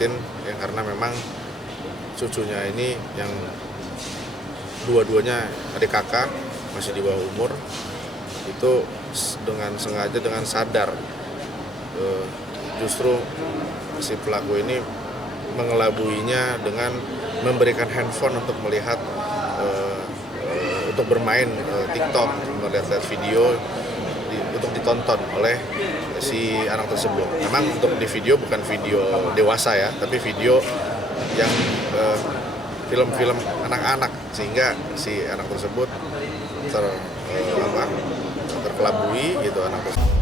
prihatin ya, karena memang cucunya ini yang dua-duanya adik kakak masih di bawah umur, itu dengan sengaja, dengan sadar justru si pelaku ini mengelabuinya dengan memberikan handphone untuk melihat untuk bermain TikTok, melihat video untuk ditonton oleh si anak tersebut. Memang untuk di video bukan video dewasa ya, tapi video yang film-film anak-anak, sehingga si anak tersebut terkelabui gitu anak tersebut.